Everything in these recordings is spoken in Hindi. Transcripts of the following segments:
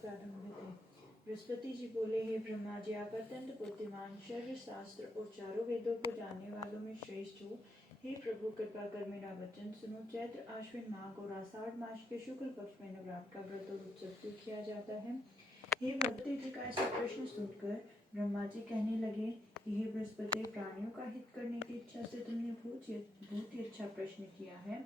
प्रारंभित है। बृहस्पति जी बोले, हे ब्रह्मा जी, आप अत्यंत बुद्धिमान, शरीर शास्त्र और चारों वेदों को जानने वालों में श्रेष्ठ हो। हे प्रभु, कृपा कर मेरा वचन सुनो। चैत्र, आश्विन माघ और आषाढ़ मास के शुक्ल पक्ष में नवरात्र का व्रत और उत्सव क्यों किया जाता है? हे भगवती जी का ऐसा प्रश्न सुनकर ब्रह्मा जी कहने लगे कि हे बृहस्पति, प्राणियों का हित करने की इच्छा से तुमने बहुत ही अच्छा प्रश्न किया है।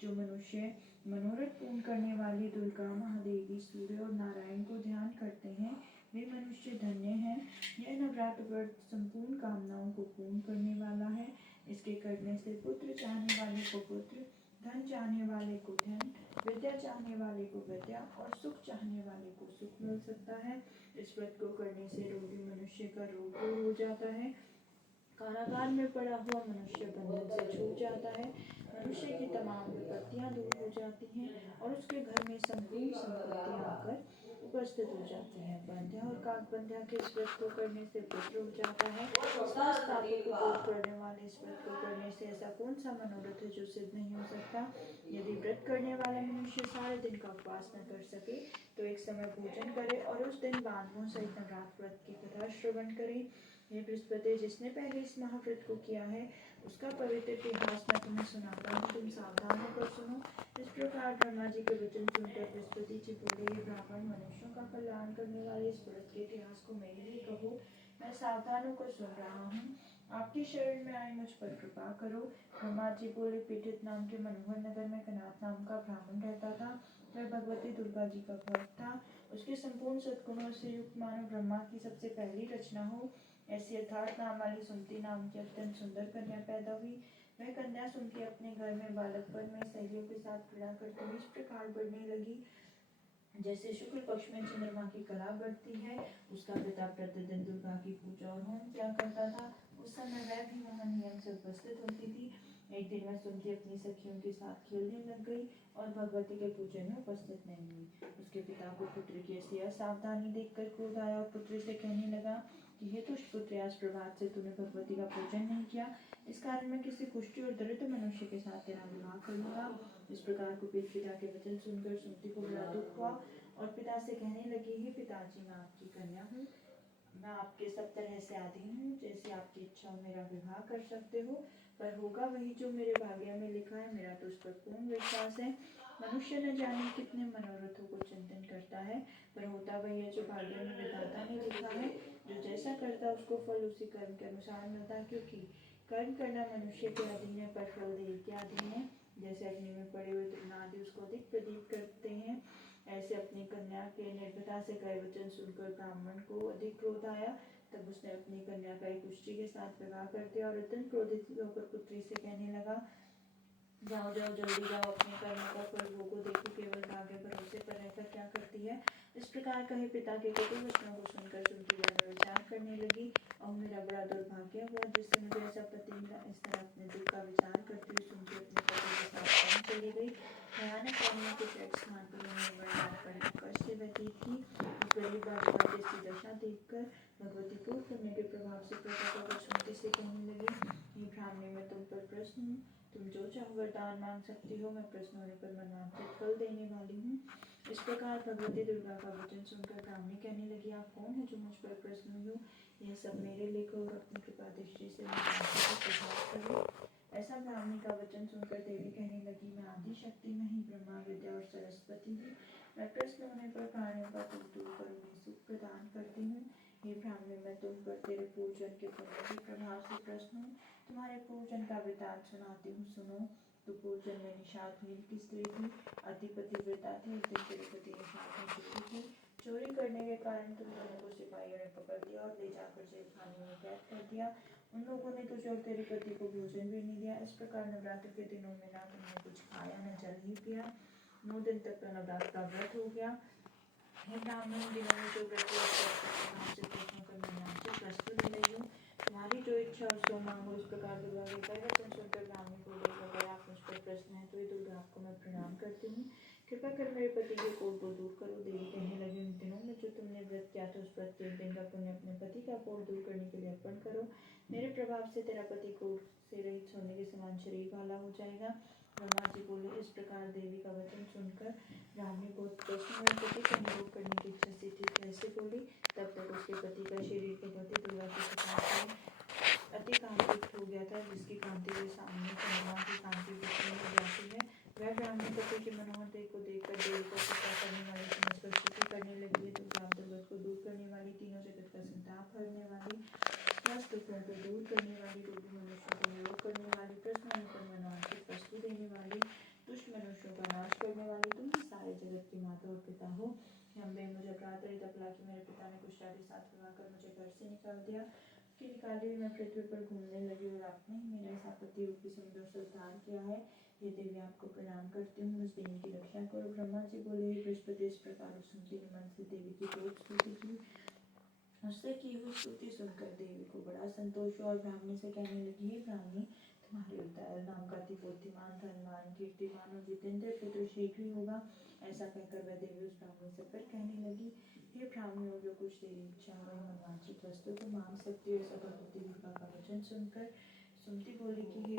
जो मनुष्य मनोरथ पूर्ण करने वाली दुर्गा, महादेवी, सूर्य और नारायण को ध्यान करते हैं, वे मनुष्य धन्य हैं। यह नवरात्र व्रत संपूर्ण कामनाओं को पूर्ण करने वाला है। इसके करने से पुत्र चाहने वाले को पुत्र, धन चाहने वाले को धन, विद्या चाहने वाले को विद्या और सुख चाहने वाले को सुख मिल सकता है। इस व्रत को करने से रोगी मनुष्य का रोग दूर हो जाता है। कारागार में पड़ा हुआ मनुष्य बंधन से छूट जाता है। मनुष्य की तमाम विपत्तियां दूर हो जाती हैं और उसके घर में संपूर्ण संपत्ति आकर उपस्थित हो जाती है। बंध्या और काकबंध्या के इस व्रत को करने से पुत्र हो जाता है। समस्त पापों को दूर करने वाले इस व्रत को करने से ऐसा कौन सा मनोरथ है जो सिद्ध नहीं हो सकता? यदि व्रत करने वाला मनुष्य सारे दिन का उपवास न कर सके तो एक समय भोजन करे और उस दिन बांधवों सहित नवरात्र व्रत की कथा श्रवण करे। ये बृहस्पति, जिसने पहले इस महाव्रत को किया है उसका पवित्र इतिहास मैं तुम्हें सुनाता हूँ, तुम सावधान होकर सुनो। इस प्रकार ब्रह्मा जी के वचन सुनकर बृहस्पति जी बोले, ये ब्राह्मण, मनुष्यों का कल्याण करने वाले इस व्रत के इतिहास को मेरे लिए कहो, मैं सावधान होकर सुन रहा हूँ। आपकी शरण में आए, मुझ पर कृपा करो। ब्रह्मा जी बोले, पीठित नाम के मनोहर नगर में कनाथ नाम का ब्राह्मण रहता था। वह भगवती दुर्गा जी का भक्त था। उसके संपूर्ण सद्गुणों से युक्त मानव ब्रह्मा की सबसे पहली रचना हो ऐसी यथार्थ नाम वाली सुमति नाम की अत्यंत सुंदर कन्या पैदा हुई। वह कन्या सुमति अपने घर में बालकपन में सहेलियों के साथ क्रीड़ा करती हुई इस प्रकार बढ़ने लगी जैसे शुक्ल पक्ष में चंद्रमा की कला बढ़ती है। उसका पिता प्रतिदिन दुर्गा की पूजा और होम किया करता था। उस समय वह भी वहाँ नियम से उपस्थित होती थी। एक दिन वह सुमति अपनी सखियों के साथ खेलने लग गई और भगवती के पूजन में उपस्थित नहीं हुई। उसके पिता को पुत्र की ऐसी असावधानी देखकर क्रोध आया और पुत्र से कहने लगा कि हे दुष्पुत्र, आज प्रभात से तूने भगवती का पूजन नहीं किया, इस कारण मैं किसी कुष्ठी और दरिद्र मनुष्य के साथ तेरा विवाह कर लूंगा। इस प्रकार कुपित पिता के वचन सुनकर सुमति को बड़ा दुख हुआ और पिता से कहने लगी, हे पिताजी, मैं आपकी कन्या हूँ, मैं आपके सब तरह से अधीन हूँ, जैसे आपकी इच्छा हो मेरा विवाह कर सकते हो, पर होगा वही जो मेरे भाग्य में लिखा है। मेरा तो उस पर पूर्ण विश्वास है। मनुष्य न जाने कितने मनोरथों को चिंतन करता है, पर होता वही है जो भाग्य में विधाता ने लिखा है। जो जैसा करता है उसको फल उसी कर्म के अनुसार मिलता है, क्योंकि कर्म करना मनुष्य के अधीन है पर फल देव के अधीन है। जैसे अग्नि में पड़े हुए तृणादि उसको अधिक प्रदीप करते हैं, ऐसे अपनी कन्या के निर्भयता से कहे वचन सुनकर ब्राह्मण को अधिक क्रोध आया। तब उसने अपनी कन्या का एक कुष्ठी के साथ विवाह कर दिया और अत्यंत क्रोधित होकर पुत्री से कहने लगा, जाओ जाओ, जल्दी जाओ, अपने कर्म का फल भोगो, देखो केवल भाग्य भरोसे पर रहकर क्या करती है। इस प्रकार कहे पिता के कटु वचनों को सुनकर सुमति में विचार करने लगी, और मेरा बड़ा दुर्भाग्य हुआ जिससे मुझे ऐसा पति मिला। इस तरह अपने दुख का विचार करते हुए सुमति अपने पति के साथ वन चली गई। भयानक वन में कुछ एक स्थान पर उन्होंने बड़े बड़े कष्ट से व्यतीत की। उस गरीब बालिका की ऐसी दशा देखकर भगवती क्रोध करने के प्रभाव से प्रकट होकर सुमति से कहने लगी, हे ब्राह्मणी, मैं तुम पर प्रसन्न हूँ, तुम जो चाहो वरदान मांग सकती हो, मैं प्रश्न होने पर मनवांछित फल देने वाली हूँ। इस प्रकार भगवती दुर्गा का वचन सुनकर ब्राह्मणी कहने लगी, आप कौन है जो मुझ पर प्रश्न हुई हो? यह सब मेरे लेख और अपनी कृपा दृष्टि से प्रभाव करो। ऐसा ब्राह्मणी का वचन सुनकर देवी कहने लगी, मैं आदि शक्ति में ही ब्रह्मा, विद्या और सरस्वती हूँ। मैं प्रश्न होने पर प्राणियों का दुख दूर कर उन्हें सुख प्रदान करती हूँ। हे ब्राह्मणी, मैं तुम पर तेरे पूजन के पुण्य के प्रभाव से प्रश्न हूँ। तुम्हारे पूजन का वृतांत सुनाती हूँ, सुनो। तो पूजन में निषाद नील की स्त्री थी, अधिपति वृता थी। उस दिन तेरे पति निषाद में चोरी की। चोरी करने के कारण तुम दोनों को सिपाहियों ने पकड़ लिया और ले जाकर जेल खाने में कैद कर दिया। उन लोगों ने तुझे और तेरे पति को भोजन भी नहीं दिया। इस प्रकार नवरात्र के दिनों में ना तुमने कुछ खाया न जल ही पिया। 9 दिन तक का नवरात्र का व्रत हो गया। हे ब्राह्मण, दिनों में जो व्रत से प्रश्नों कर मैं आपसे प्रस्तुत ले रही हूँ। तुम्हारी जो इच्छा और सो मांगो। इस प्रकार दुर्गा के कई वचन सुनकर ब्राह्मणी को देख, अगर आप मुझ पर प्रश्न है तो ये दुर्गा आपको मैं प्रणाम करती हूँ। कृपा कर मेरे पति के कोढ़ को दूर करो। देवी कहने लगी, उन दिनों में जो तुमने व्रत किया था उस प्रत्येक दिन का पुण्य अपने पति का कोढ़ दूर करने के लिए अर्पण करो। मेरे प्रभाव से तेरा पति कोढ़ से रहित सोने के समान शरीर वाला हो जाएगा। ब्रह्मा जी बोले, इस प्रकार देवी का वचन सुनकर ब्राह्मणी बहुत प्रसन्न हुई। पति को अनुभव करने की इच्छा से थी, कैसे बोली। तब तक उसके पति का शरीर भगवती दुर्गा के प्रकाश से अति कांतित हो गया था, जिसकी कांति के सामने चंद्रमा की कांति पृथ्वी में जाती है। वह ब्राह्मणी पति के मनोहर देह को देखकर देवी को कृपा करने वाली समझकर स्तुति करने लगी है। दुर्गा दुर्गत को दूर करने वाली, तीनों जगत का संताप हरने वाली, समस्त दुखों को दूर करने वाली, रोगी मनुष्यों को निरोग करने वाली, प्रश्न होकर मनोवांछित वस्तु देने वाली, दुष्ट मनुष्यों का नाश करने वाली, तुम ही सारे जगत की माता और पिता हो। अम्बे, मुझे अपराध रहित अपला कि मेरे पिता ने कुष्ठा के साथ विवाह कर मुझे घर से निकाल दिया। उसके निकाले हुए मैं पृथ्वी पर घूमने लगी और आपने ही मेरा इस आपत्ति रूपी समुद्र से उद्धार किया है। हे देवी, आपको प्रणाम करती हूँ, मुझ देवी की रक्षा करो। ब्रह्मा जी बोले, बृहस्पति, इस प्रकार सुनती मन से देवी की खूब स्तुति की। उससे की हुई स्तुति सुनकर देवी को बड़ा संतोष हुआ और ब्राह्मणी से कहने लगी, हे ब्राह्मणी, तुम्हारे उत्तर नाम का अति बुद्धिमान, धनवान, कीर्तिमान और जितेंद्र पुत्र शीघ्र ही होगा। ऐसा कहकर वह देवी उस ब्राह्मणी से फिर कहने लगी, हे ब्राह्मणी, जो कुछ तेरी इच्छा हो मनवांछित वस्तु को मांग सकती हो। ऐसा भगवती दुर्गा का वचन सुनकर सुमति बोली कि हे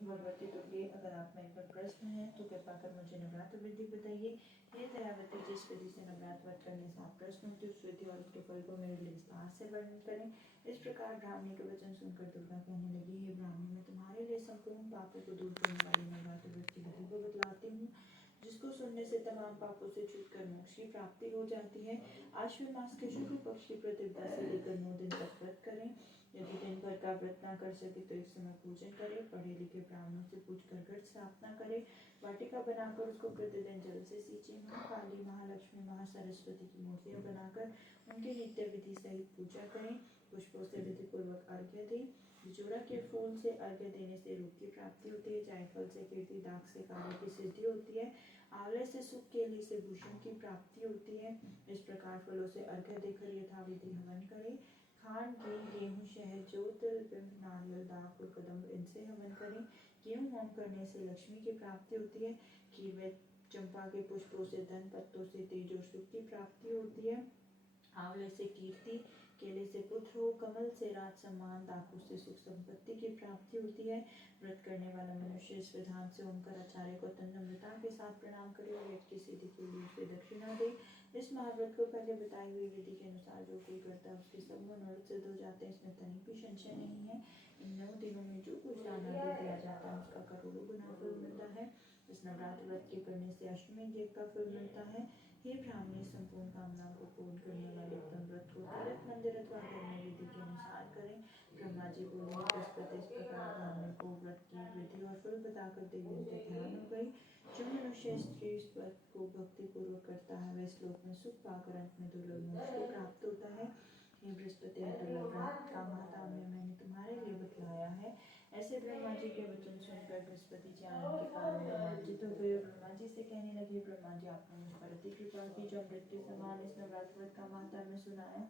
भगवती दुर्गे, अगर आप में पर प्रश्न है तो कृपा कर मुझे नवरात्र विधि बताइए। हे दयावती, जिस विधि से नवरात्र व्रत करने से आप प्रश्न होते उस विधि और उसके फल को मेरे लिए विस्तार से वर्णन करें। इस प्रकार ब्राह्मणी के वचन सुनकर दुर्गा कहने लगी, हे ब्राह्मणी, मैं तुम्हारे लिए संपूर्ण पापों को दूर करने वाली नवरात्र व्रत की विधि को बतलाती हूँ, जिसको सुनने से तमाम पापों से छूटकर मोक्ष की प्राप्ति हो जाती है। आश्विन मास के शुक्ल पक्ष की प्रतिपदा से लेकर 9 दिन तक व्रत करें। यदि दिन भर का व्रत न कर सके तो एक समय पूजन करें। पढ़े लिखे ब्राह्मणों से पूछकर घट स्थापना करें। वाटिका बनाकर उसको प्रतिदिन जल से सींचे। माँ काली, महालक्ष्मी, महासरस्वती की मूर्तियाँ बनाकर उनकी नित्य विधि सहित पूजा करें। पुष्पों से विधि पूर्वक अर्घ्य दें। बिचौरा के फूल से अर्घ्य देने से रूप की प्राप्ति होती है। जायफल से कीर्ति, दाग से कार्य की सिद्धि होती है। आंवले से सुख, केले से भूषण की प्राप्ति होती है। इस प्रकार फलों से अर्घ्य देकर यथाविधि हवन करें। खांड, घी, गेहूँ, शहद, जौ, तिल, बिंब, नारियल, दाख और कदम्ब, इनसे हवन करें। गेहूँ होम करने से लक्ष्मी की प्राप्ति होती है। खीर में चंपा के पुष्पों से धन, पत्तों से तेज और सुख की प्राप्ति होती है। आंवले से कीर्ति, केले से पुत्र हो, कमल से राज सम्मान, दाखों से सुख संपत्ति की प्राप्ति होती है। व्रत करने वाला मनुष्य इस विधान से ओंकार आचार्य को तन्नम्रता के साथ प्रणाम करे और यज्ञ की सिद्धि के लिए उसे दक्षिणा दे। इस महाव्रत को पहले बताई हुई विधि के अनुसार जो कोई करता है उसके सब मनोरथ सिद्ध हो जाते हैं। इसमें तनिक भी संशय नहीं है। इन 9 दिनों में जो कुछ दान आदि दिया जाता है उसका करोड़ों गुना फल मिलता है। इस नवरात्र व्रत के करने से अश्वमेध यज्ञ का फल मिलता है। हे ब्राह्मणी, संपूर्ण कामनाओं को पूर्ण करने वाले उत्तम व्रत को तीर्थ, मंदिर अथवा घर में विधि के अनुसार करें। ब्रह्मा जी बोले, बृहस्पति, इस प्रकार ब्राह्मणी को व्रत की विधि और फल बताकर देवी उनके ध्यान हो गई। जो मनुष्य इस व्रत को भक्ति पूर्वक करता है वह श्लोक में सुख पाकर अंत में दुर्लभ मोक्ष को प्राप्त होता है। हे बृहस्पति, दुर्लभ व्रत का महात्म्य मैंने तुम्हारे लिए बतलाया है। ऐसे ब्रह्मा जी के वचन सुनकर बृहस्पति जी आनंद के कारण रोमांचित हो गए। ब्रह्मा जी से कहने लगे, ब्रह्मा जी, आपने मुझ पर अति कृपा की, जो अमृत के समान इस नवरात्र व्रत का महात्म्य सुनाया।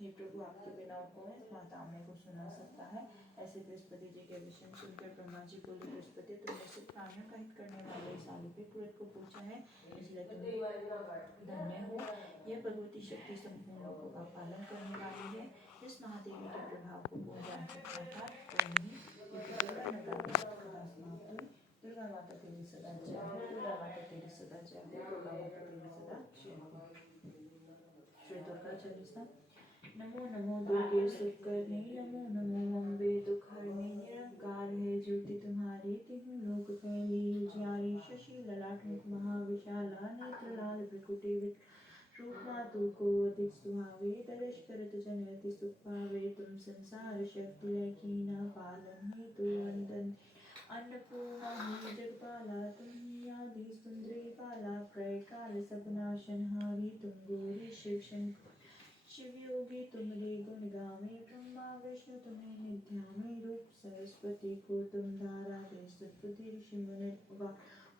हे प्रभु, आपके बिना कौन इस महात्म्य को सुना सकता है। ऐसे बृहस्पति जी के वचन सुनकर ब्रह्मा जी बोले, बृहस्पति, तुमने सिर्फ प्राणियों का हित करने वाले इस अलौकिक व्रत को पूछा है, इसलिए तुम धन्य हो। यह भगवती शक्ति संपूर्ण लोगों का पालन करने वाली है। इस महादेवी के प्रभाव को कौन जान सकता था? कोई नहीं। दुर्गा नवरात्र कथा समाप्त हुई। दुर्गा माता तेरी सदा जय हो। दुर्गा माता तेरी सदा जय हो। दुर्गा माता तेरी सदा जय हो। श्री दुर्गा चालीसा। नमो नमो दुर्गे सुकरनी, नमो नमो अम्बे दुखहरणी। निरंकार है ज्योति तुम्हारी, तिहु लोक फैली उजियारी। शशि ललाट मुख महाविशाला, नेत्र लाल भ्रिकुटी रूप मातु को अधिक सुहावे। दर्श करत जन अति सुख पावे, तुम संसार शक्ति लकीना। पालन हेतु वंदन अन्नपूर्णा ही जगपाला, तुम ही आदि सुंदरी बाला। प्रय काल सबनाशनहारी, तुम गौरी शिव शंकर शिव योगी तुम्हारे गुण गावे। ब्रह्मा विष्णु तुम्हें निध्यावे, रूप सरस्वती को तुम धारा दे। सतपति ऋषि मुनि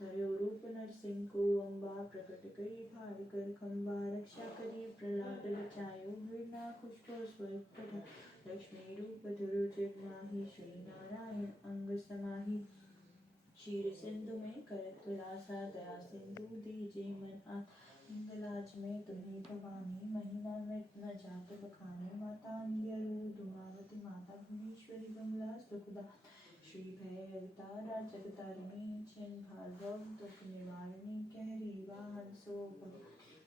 धर्यो रूप नरसिंह को अम्बा। प्रकट करी भार कर खम्बा, रक्षा करी प्रहलाद बचायो। हिरण्याकुश को स्वरूप प्रभा, लक्ष्मी रूप धरो जग माही। श्री नारायण अंग समाही, क्षीर सिंधु में करत विलासा। दया सिंधु दीजे मन हिंगलाज में तुम्हें भवानी। महिमा मृत न जात बखानी, माता अंगियरु धुमावती। माता भुवनेश्वरी बंगला सुखदा। श्री भय अवतारा जगतारिणी क्षण भार्गव दुख निवारणी कहरी वाहन शोभ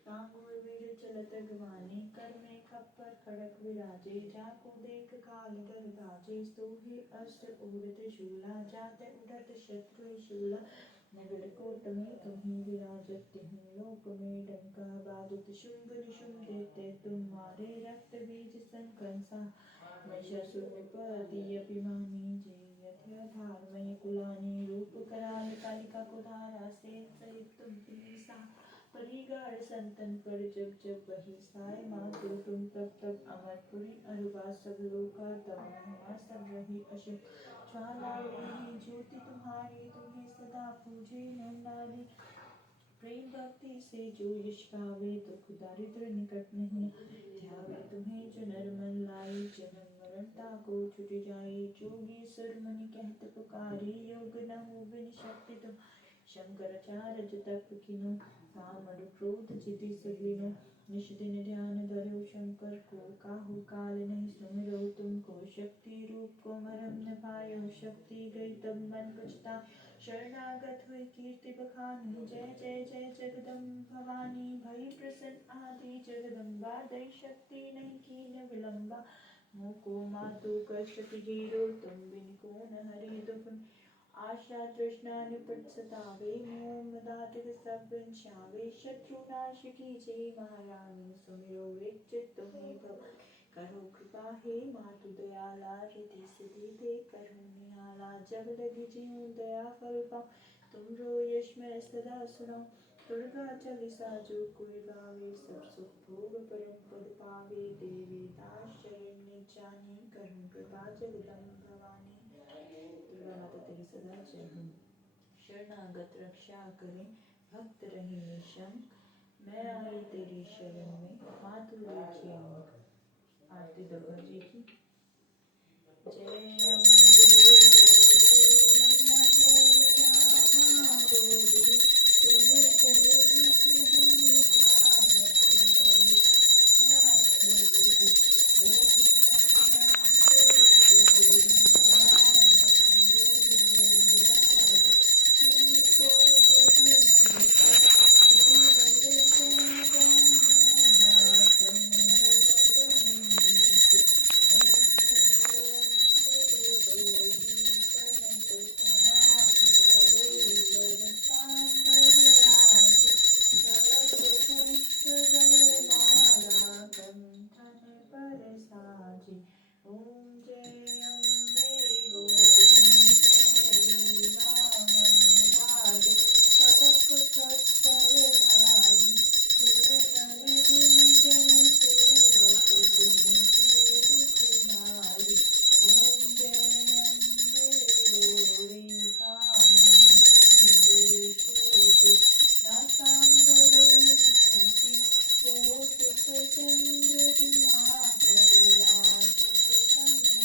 तांगुर वीर चलत गवानी कर में खप्पर खड़क विराजे जाको देख काल डर गाजे सोहे अस्त्र उड़ त्रिशूला जाते उड़त शत्रु शूला नगर कोट में तुम्हें विराजत हूँ लोक में डंका बादुत शुंभ निशुंभ देते तुम मारे रक्त बीज संकंसा महिषासुरपति अभिमानी जय यथाधारमय कुलानी रूप कराल कालिका कुधारा से सहित तुम पिलीसा परिगार संतन पर जब जब वही साय मातु तुम तब तब अमरपुरी अरुबा सब लोका तब महिमा सब रही अशोक ज्वाला रही ज्योति तुम्हारी तुम्हें सदा पूजे नंदानी प्रेम भक्ति से जो यश पावे दुख दारिद्र निकट नहीं ध्यावे तुम्हें जो नरमन लाए जन्म मरण ताको छुट जाए जोगी सुर मुनि कहत पुकारी योग न हो बिन शक्ति तुम शंकराचार्य तप किनो काम क्रोध जिति सगिनो निश दिन ध्यान धरो शंकर को काहू काल नहीं सुमिरो तुमको शक्ति रूप को मरम न पायो शक्ति गई तब मन पछता शरणागत हुई कीर्ति बखानी जय जय जय जगदम्ब भवानी भई प्रसन्न आदि जगदम्बा दई शक्ति नहीं की न विलंबा मोको मातु कष्ट हीरो तुम बिन को न हरि दुख आशा तृष्णा निपट सतावे मोह मदातिक सब छावे शत्रु नाश कीजिए महारानी सुमिरो एक चित्त तुम्हें भव करो कृपा हे मातु दयाला रिधि सिद्धि दे करो निहाला जब लगी जीऊं दया फल पाऊं तुमरो यश मैं सदा सुनाऊं दुर्गा चालीसा जो कोई गावे सब सुख भोग परम पद पावे देवी दास शरण्य जानी करुण कृपा जगदम्ब भवानी दुर्गा माता तेरी सदा जय हो शरणागत रक्षा करें भक्त रहे निशंक मैं आई तेरी शरण में मातु राखी अंक आरती दुर्गा जी की जय अम्बे गौरी मैया जय श्यामा गौरी तुमको नित दिन ध्यावत हरि संघात देवी ओम जय अम्बे गौरी मानस विराज श्री को मृदुमंत जीवन जगन्ना संग गगनी को ओम जय अम्बे गौरी कनक कुमार करे वर सांबर राज करत पुष्प गल माला कंठन पर साजे ओम जय अम्बे गौरी कहरी वाहन राज खड़क खप्पर धारी सुर नर मुनि जन सेवक बिनती दुख हारी ओम जय अम्बे गौरी कानन कुंडल शोभ नासांगर मोती कोटिक चंद्र दिवाकर राजत तनय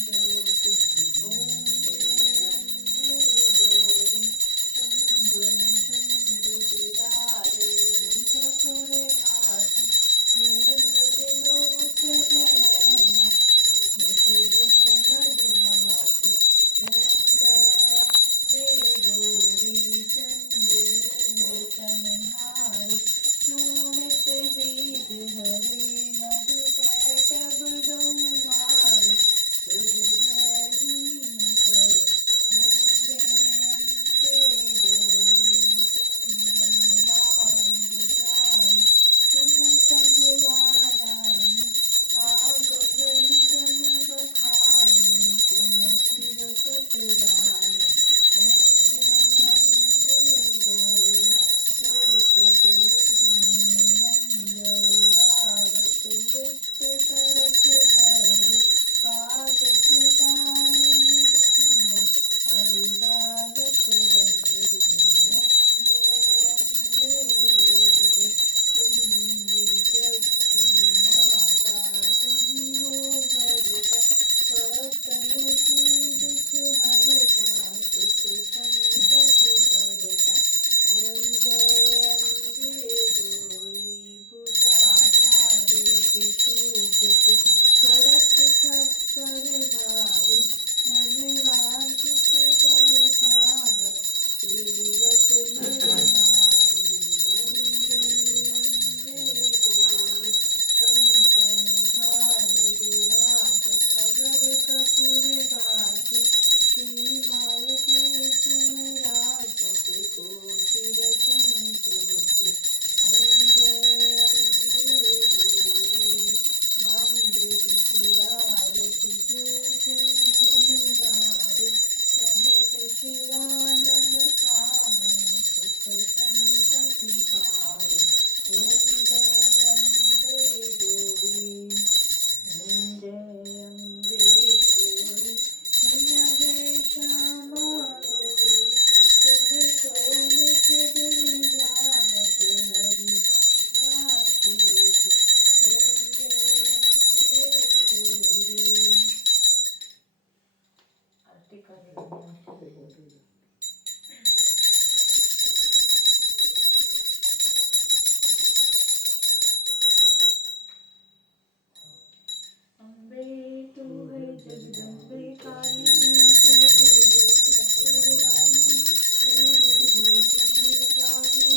जगदम्बे काली जय दुर्गे कपर वाली तेरे गीतों में गावे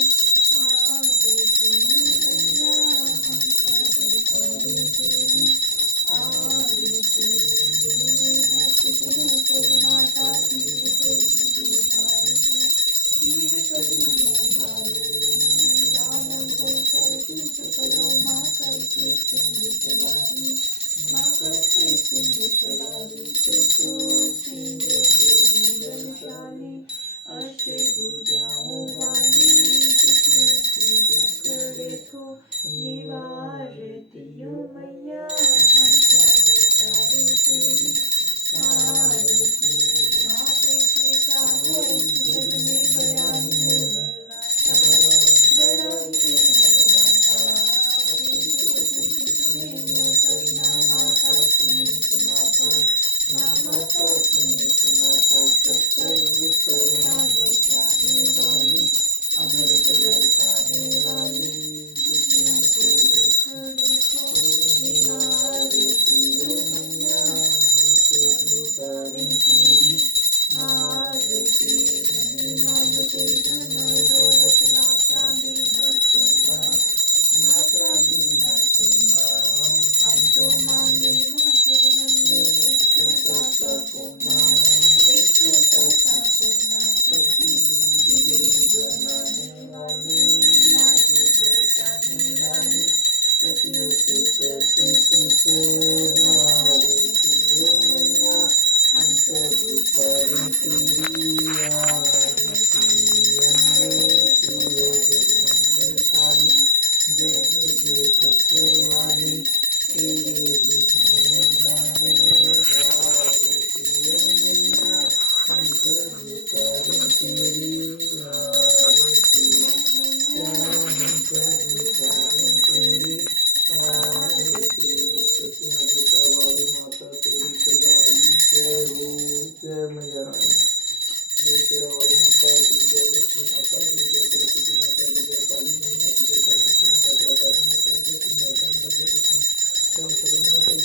आरती मैया हम सब करे तेरी आरती तेरे भक्त जगत माता पीर पर विजय भारी पीर पर विजय भारी दानव कर टूट पड़ो माँ करके सिंह सवारी माँ करके सिंह सवारी सुसु सिंह तेरी बलशाली अष्टभुजाओं वाली दुखियों के दुख देखो निवारती हो मैया हम सब तारे तेरी आरती माँ बेटे का है जग में बड़ा निर्मला था बड़ा निर्मला था करना माता पुनीत माता माता पुनीत माता सत्सर्ग करुणा दर्शाने वाली अमृत बरसाने वाली दुखियों के दुख देखो निवारती हो मैया हम सब तारे तेरी आरती नाम से धन दौलत ना चांदी न सोना ना चांदी न सोना हम तो मांगे ना फिर नन्हे एक छोटा सा कोना एक छोटा सा कोना सबकी बिगड़ी बनाने वाली नाच बरसाने वाली सतियों के सत्य को आरती हो मैया हम सब तारे तेरी आरती तू है जगदम्बे काली जय दुर्गे कपर वाली तेरे गीतों में गाने आरती हो मैया हम सब तारे तेरी आरती हम सब तारे तेरी आरती सत्या वाली माता तेरी सदाई जय हो जय मैया रानी जय शेरावाली माता की जय लक्ष्मी माता की जय सरस्वती माता की जय काली मैया की जय सरस्वती माता की जय तारिणी माता की जय सिंह माता की जय कुछ जय सगनी माता